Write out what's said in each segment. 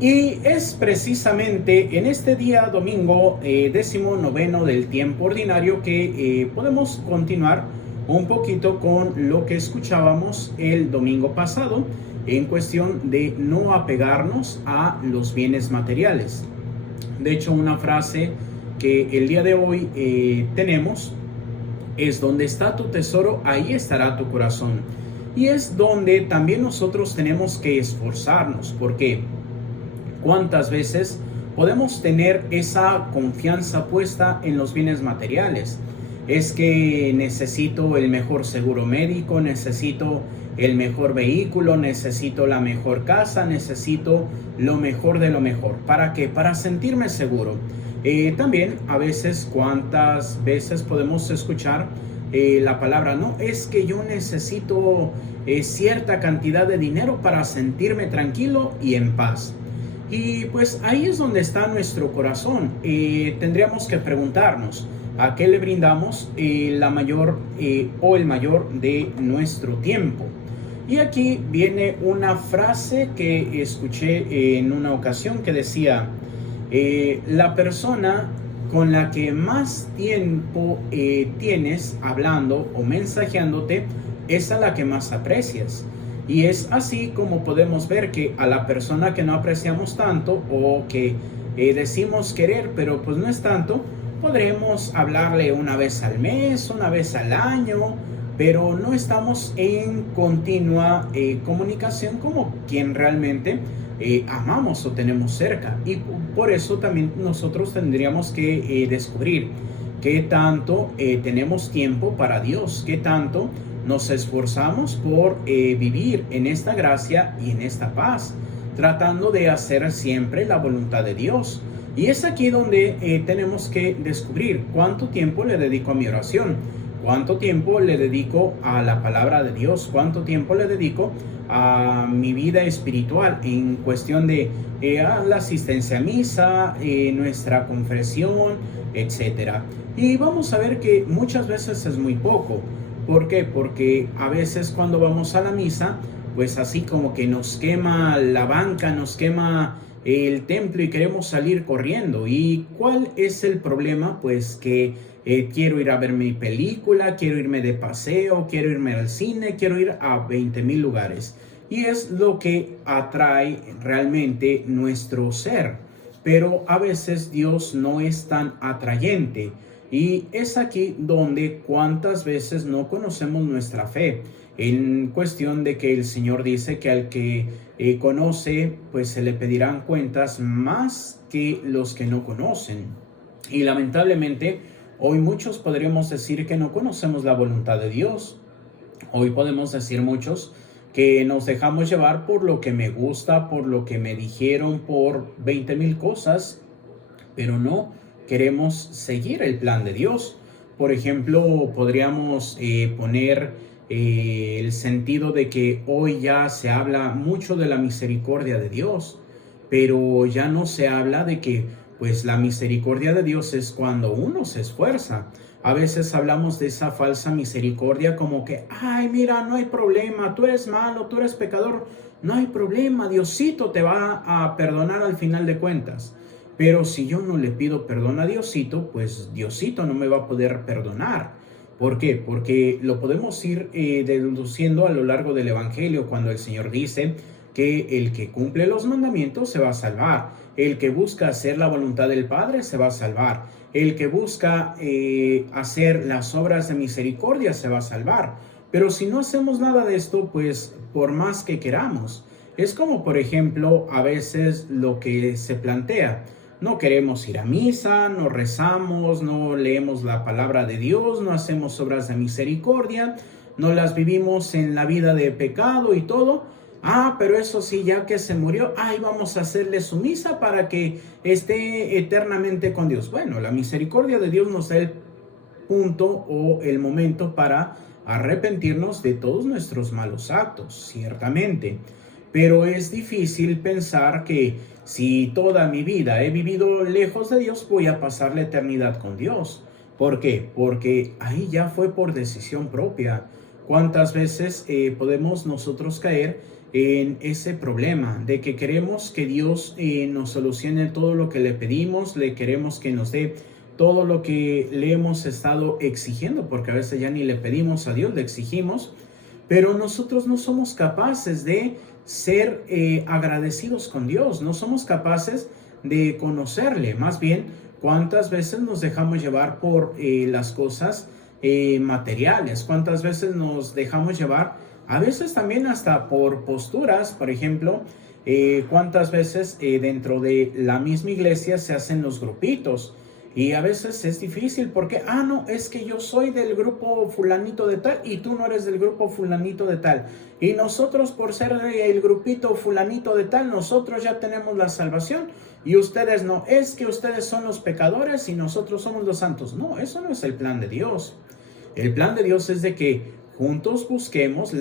Y es precisamente en este día domingo 19 del tiempo ordinario que podemos continuar un poquito con lo que escuchábamos el domingo pasado en cuestión de no apegarnos a los bienes materiales. De hecho, una frase que el día de hoy tenemos es: donde está tu tesoro, ahí estará tu corazón. Y es donde también nosotros tenemos que esforzarnos, porque ¿cuántas veces podemos tener esa confianza puesta en los bienes materiales? Es que necesito el mejor seguro médico, necesito el mejor vehículo, necesito la mejor casa, necesito lo mejor de lo mejor. ¿Para qué? Para sentirme seguro. También a veces, ¿cuántas veces podemos escuchar la palabra? No, es que yo necesito cierta cantidad de dinero para sentirme tranquilo y en paz. Y pues ahí es donde está nuestro corazón. Tendríamos que preguntarnos a qué le brindamos la mayor o el mayor de nuestro tiempo. Y aquí viene una frase que escuché en una ocasión que decía: la persona con la que más tiempo tienes hablando o mensajeándote es a la que más aprecias. Y es así como podemos ver que a la persona que no apreciamos tanto o que decimos querer, pero pues no es tanto, podremos hablarle una vez al mes, una vez al año, pero no estamos en continua comunicación como quien realmente amamos o tenemos cerca. Y por eso también nosotros tendríamos que descubrir qué tanto tenemos tiempo para Dios, qué tanto nos esforzamos por vivir en esta gracia y en esta paz, tratando de hacer siempre la voluntad de Dios. Y es aquí donde tenemos que descubrir cuánto tiempo le dedico a mi oración, cuánto tiempo le dedico a la palabra de Dios, cuánto tiempo le dedico a mi vida espiritual en cuestión de a la asistencia a misa, nuestra confesión, etcétera. Y vamos a ver que muchas veces es muy poco. ¿Por qué? Porque a veces cuando vamos a la misa, pues así como que nos quema la banca, nos quema el templo y queremos salir corriendo. ¿Y cuál es el problema? Pues que quiero ir a ver mi película, quiero irme de paseo, quiero irme al cine, quiero ir a 20,000 lugares. Y es lo que atrae realmente nuestro ser. Pero a veces Dios no es tan atrayente. Y es aquí donde cuántas veces no conocemos nuestra fe, en cuestión de que el Señor dice que al que conoce, pues se le pedirán cuentas más que los que no conocen. Y lamentablemente, hoy muchos podríamos decir que no conocemos la voluntad de Dios. Hoy podemos decir muchos que nos dejamos llevar por lo que me gusta, por lo que me dijeron, por 20,000 cosas, pero no queremos seguir el plan de Dios. Por ejemplo, podríamos poner el sentido de que hoy ya se habla mucho de la misericordia de Dios, pero ya no se habla de que pues la misericordia de Dios es cuando uno se esfuerza. A veces hablamos de esa falsa misericordia como que, ay, mira, no hay problema, tú eres malo, tú eres pecador, no hay problema, Diosito te va a perdonar al final de cuentas. Pero si yo no le pido perdón a Diosito, pues Diosito no me va a poder perdonar. ¿Por qué? Porque lo podemos ir deduciendo a lo largo del Evangelio cuando el Señor dice que el que cumple los mandamientos se va a salvar. El que busca hacer la voluntad del Padre se va a salvar. El que busca hacer las obras de misericordia se va a salvar. Pero si no hacemos nada de esto, pues por más que queramos. Es como, por ejemplo, a veces lo que se plantea. No queremos ir a misa, no rezamos, no leemos la palabra de Dios, no hacemos obras de misericordia, no las vivimos en la vida de pecado y todo. Ah, pero eso sí, ya que se murió, ay, vamos a hacerle su misa para que esté eternamente con Dios. Bueno, la misericordia de Dios nos da el punto o el momento para arrepentirnos de todos nuestros malos actos, ciertamente. Pero es difícil pensar que si toda mi vida he vivido lejos de Dios, voy a pasar la eternidad con Dios. ¿Por qué? Porque ahí ya fue por decisión propia. ¿Cuántas veces podemos nosotros caer en ese problema de que queremos que Dios nos solucione todo lo que le pedimos, le queremos que nos dé todo lo que le hemos estado exigiendo, porque a veces ya ni le pedimos a Dios, le exigimos, pero nosotros no somos capaces de ser agradecidos con Dios, no somos capaces de conocerle. Más bien, ¿cuántas veces nos dejamos llevar por las cosas materiales? ¿Cuántas veces nos dejamos llevar? A veces también hasta por posturas, por ejemplo, cuántas veces dentro de la misma iglesia se hacen los grupitos. Y a veces es difícil porque, no, es que yo soy del grupo fulanito de tal y tú no eres del grupo fulanito de tal. Y nosotros por ser el grupito fulanito de tal, nosotros ya tenemos la salvación y ustedes no. Es que ustedes son los pecadores y nosotros somos los santos. No, eso no es el plan de Dios. El plan de Dios es de que juntos busquemos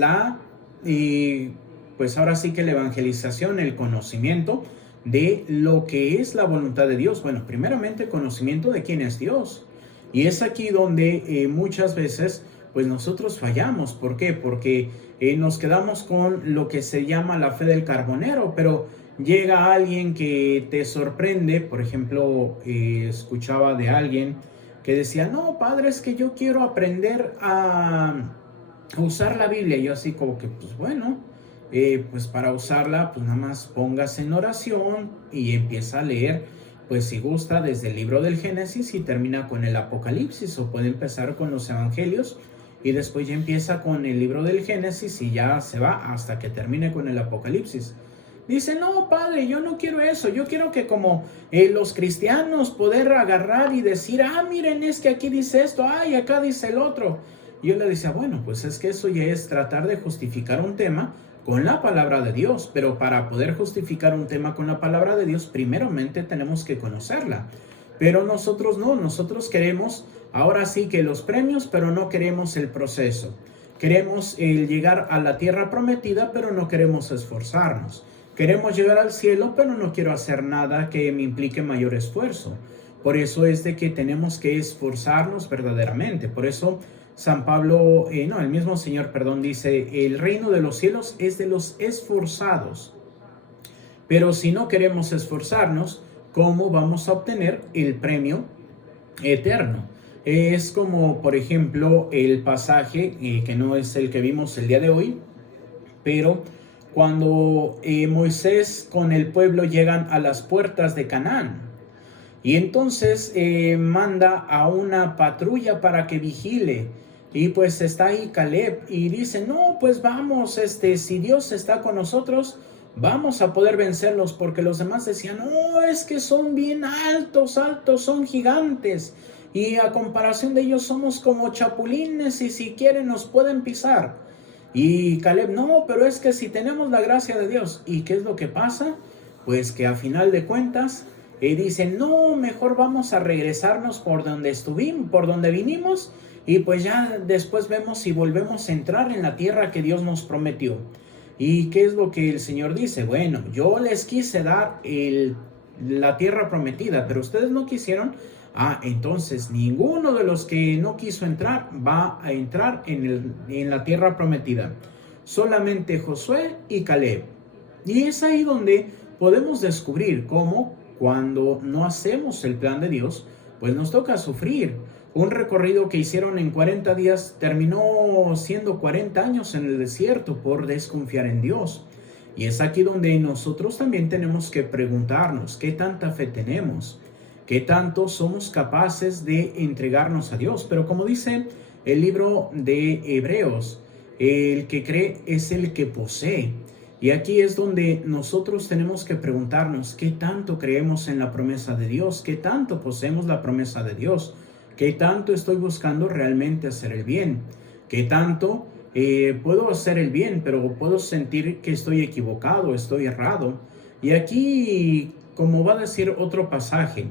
pues ahora sí que la evangelización, el conocimiento de lo que es la voluntad de Dios. Bueno, primeramente conocimiento de quién es Dios. Y es aquí donde muchas veces pues nosotros fallamos. ¿Por qué? Porque nos quedamos con lo que se llama la fe del carbonero, pero llega alguien que te sorprende. Por ejemplo, escuchaba de alguien que decía, no, padre, es que yo quiero aprender a usar la Biblia. Y yo así como que, pues bueno, pues para usarla, pues nada más póngase en oración y empieza a leer, pues si gusta, desde el libro del Génesis y termina con el Apocalipsis, o puede empezar con los Evangelios y después ya empieza con el libro del Génesis y ya se va hasta que termine con el Apocalipsis. Dice, no, padre, yo no quiero eso, yo quiero que como los cristianos poder agarrar y decir, miren, es que aquí dice esto, y acá dice el otro. Y yo le decía, bueno, pues es que eso ya es tratar de justificar un tema con la palabra de Dios, pero para poder justificar un tema con la palabra de Dios, primeramente tenemos que conocerla. Pero nosotros no, nosotros queremos ahora sí que los premios, pero no queremos el proceso. Queremos llegar a la tierra prometida, pero no queremos esforzarnos. Queremos llegar al cielo, pero no quiero hacer nada que me implique mayor esfuerzo. Por eso es de que tenemos que esforzarnos verdaderamente. Por eso San Pablo, el mismo Señor, dice, el reino de los cielos es de los esforzados. Pero si no queremos esforzarnos, ¿cómo vamos a obtener el premio eterno? Es como, por ejemplo, el pasaje, que no es el que vimos el día de hoy, pero cuando Moisés con el pueblo llegan a las puertas de Canaán, y entonces manda a una patrulla para que vigile. Y pues está ahí Caleb y dice, no, pues vamos, si Dios está con nosotros, vamos a poder vencerlos, porque los demás decían, no, es que son bien altos, son gigantes, y a comparación de ellos somos como chapulines y si quieren nos pueden pisar. Y Caleb, no, pero es que si tenemos la gracia de Dios. ¿Y qué es lo que pasa? Pues que a final de cuentas dicen, no, mejor vamos a regresarnos por donde estuvimos, por donde vinimos, y pues ya después vemos si volvemos a entrar en la tierra que Dios nos prometió. ¿Y qué es lo que el Señor dice? Bueno, yo les quise dar la tierra prometida, pero ustedes no quisieron. Entonces ninguno de los que no quiso entrar va a entrar en la tierra prometida. Solamente Josué y Caleb. Y es ahí donde podemos descubrir cómo cuando no hacemos el plan de Dios, pues nos toca sufrir. Un recorrido que hicieron en 40 días terminó siendo 40 años en el desierto por desconfiar en Dios. Y es aquí donde nosotros también tenemos que preguntarnos qué tanta fe tenemos, qué tanto somos capaces de entregarnos a Dios. Pero como dice el libro de Hebreos, el que cree es el que posee. Y aquí es donde nosotros tenemos que preguntarnos qué tanto creemos en la promesa de Dios, qué tanto poseemos la promesa de Dios, qué tanto estoy buscando realmente hacer el bien, qué tanto puedo hacer el bien, pero puedo sentir que estoy equivocado, estoy errado. Y aquí, como va a decir otro pasaje,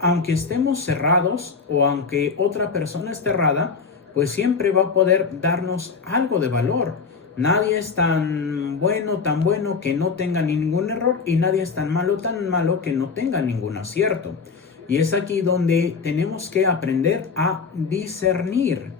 aunque estemos cerrados o aunque otra persona esté errada, pues siempre va a poder darnos algo de valor. Nadie es tan bueno que no tenga ningún error, y nadie es tan malo que no tenga ningún acierto. Y es aquí donde tenemos que aprender a discernir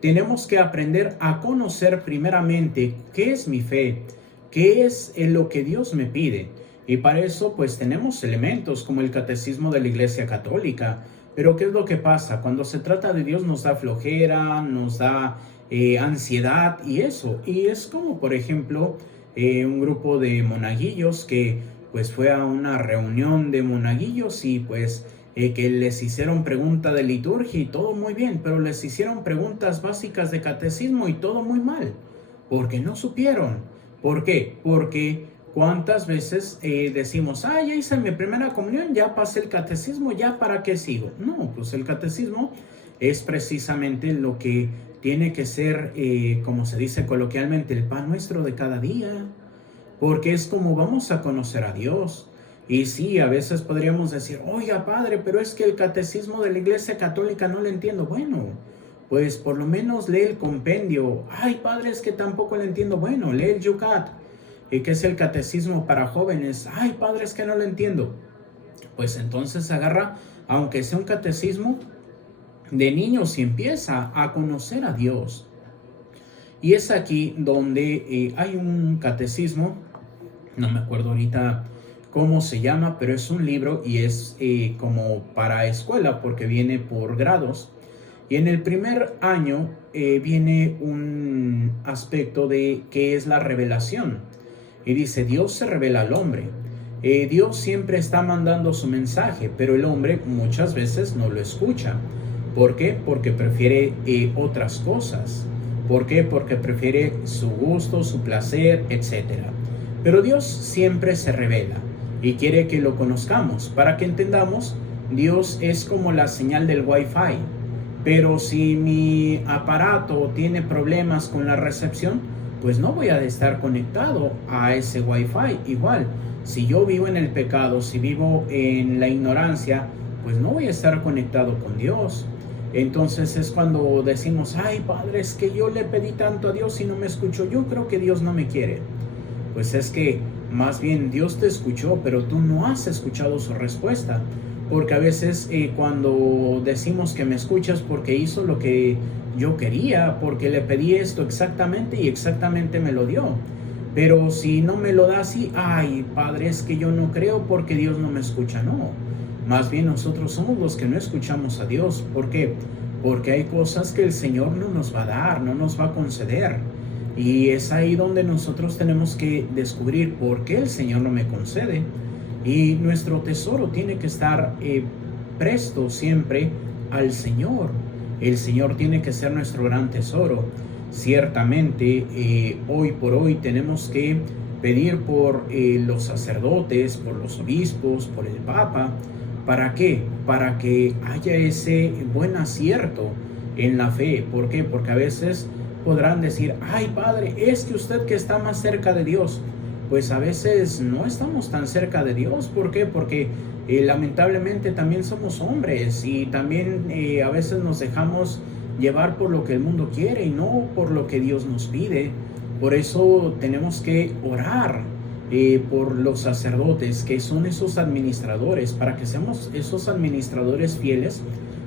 tenemos que aprender a conocer primeramente qué es mi fe, qué es lo que Dios me pide. Y para eso pues tenemos elementos como el catecismo de la Iglesia Católica. Pero ¿qué es lo que pasa? Cuando se trata de Dios nos da flojera, nos da ansiedad y eso. Y es como por ejemplo un grupo de monaguillos que pues fue a una reunión de monaguillos y pues que les hicieron pregunta de liturgia y todo muy bien, pero les hicieron preguntas básicas de catecismo y todo muy mal, porque no supieron. ¿Por qué? Porque ¿cuántas veces decimos, ya hice mi primera comunión, ya pasé el catecismo, ya para qué sigo? No, pues el catecismo es precisamente lo que tiene que ser, como se dice coloquialmente, el pan nuestro de cada día, porque es como vamos a conocer a Dios. Y sí, a veces podríamos decir, oiga padre, pero es que el catecismo de la Iglesia Católica no lo entiendo. Bueno, pues por lo menos lee el compendio. Ay padre, es que tampoco lo entiendo. Bueno, lee el Yucat, que es el catecismo para jóvenes. Ay padre, es que no lo entiendo. Pues entonces agarra, aunque sea un catecismo de niños, y empieza a conocer a Dios. Y es aquí donde hay un catecismo, no me acuerdo ahorita cómo se llama, pero es un libro y es como para escuela porque viene por grados. Y en el primer año viene un aspecto de qué es la revelación. Y dice, Dios se revela al hombre. Dios siempre está mandando su mensaje, pero el hombre muchas veces no lo escucha. ¿Por qué? Porque prefiere otras cosas. ¿Por qué? Porque prefiere su gusto, su placer, etc. Pero Dios siempre se revela y quiere que lo conozcamos. Para que entendamos, Dios es como la señal del Wi-Fi. Pero si mi aparato tiene problemas con la recepción, pues no voy a estar conectado a ese Wi-Fi. Igual, si yo vivo en el pecado, si vivo en la ignorancia, pues no voy a estar conectado con Dios. Entonces es cuando decimos, ay padre, es que yo le pedí tanto a Dios y no me escuchó. Yo creo que Dios no me quiere. Pues es que más bien Dios te escuchó, pero tú no has escuchado su respuesta. Porque a veces cuando decimos que me escuchas porque hizo lo que yo quería, porque le pedí esto exactamente y exactamente me lo dio. Pero si no me lo da así, ay padre, es que yo no creo porque Dios no me escucha. No, más bien nosotros somos los que no escuchamos a Dios. ¿Por qué? Porque hay cosas que el Señor no nos va a dar, no nos va a conceder. Y es ahí donde nosotros tenemos que descubrir por qué el Señor no me concede. Y nuestro tesoro tiene que estar presto siempre al Señor. El Señor tiene que ser nuestro gran tesoro. Ciertamente, hoy por hoy tenemos que pedir por los sacerdotes, por los obispos, por el Papa. ¿Para qué? Para que haya ese buen acierto en la fe. ¿Por qué? Porque a veces podrán decir, ay padre, es que usted que está más cerca de Dios. Pues a veces no estamos tan cerca de Dios. ¿Por qué? Porque lamentablemente también somos hombres y también a veces nos dejamos llevar por lo que el mundo quiere y no por lo que Dios nos pide. Por eso tenemos que orar por los sacerdotes, que son esos administradores, para que seamos esos administradores fieles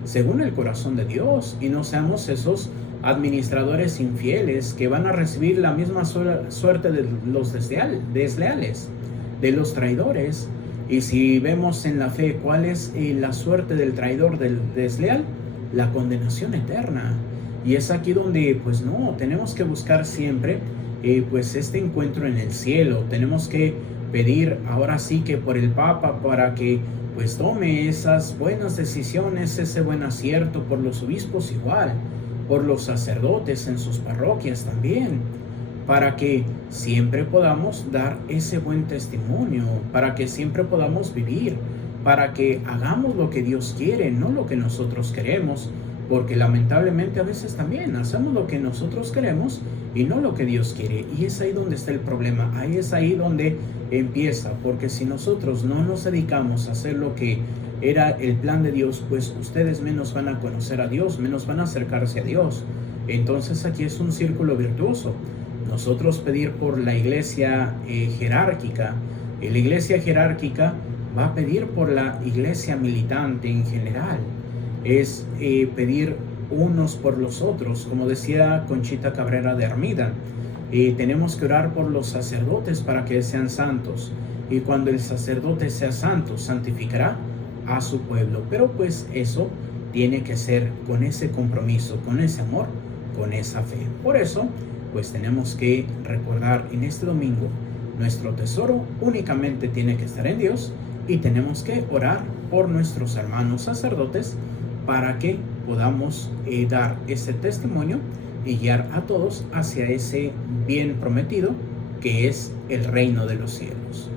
según el corazón de Dios y no seamos esos administradores infieles que van a recibir la misma suerte de los desleales, de los traidores. Y si vemos en la fe cuál es la suerte del traidor, del desleal, la condenación eterna. Y es aquí donde pues no, tenemos que buscar siempre pues este encuentro en el cielo. Tenemos que pedir ahora sí que por el Papa para que pues tome esas buenas decisiones, ese buen acierto, por los obispos igual, por los sacerdotes en sus parroquias también, para que siempre podamos dar ese buen testimonio, para que siempre podamos vivir, para que hagamos lo que Dios quiere, no lo que nosotros queremos, porque lamentablemente a veces también hacemos lo que nosotros queremos y no lo que Dios quiere, y es ahí donde está el problema, ahí es ahí donde empieza, porque si nosotros no nos dedicamos a hacer lo que era el plan de Dios, pues ustedes menos van a conocer a Dios, menos van a acercarse a Dios. Entonces aquí es un círculo virtuoso. Nosotros pedir por la iglesia jerárquica, y la iglesia jerárquica va a pedir por la iglesia militante en general. Es pedir unos por los otros, como decía Conchita Cabrera de Armida. Tenemos que orar por los sacerdotes para que sean santos, y cuando el sacerdote sea santo, santificará a su pueblo. Pero pues eso tiene que ser con ese compromiso, con ese amor, con esa fe. Por eso, pues tenemos que recordar en este domingo, nuestro tesoro únicamente tiene que estar en Dios, y tenemos que orar por nuestros hermanos sacerdotes para que podamos dar ese testimonio y guiar a todos hacia ese bien prometido que es el reino de los cielos.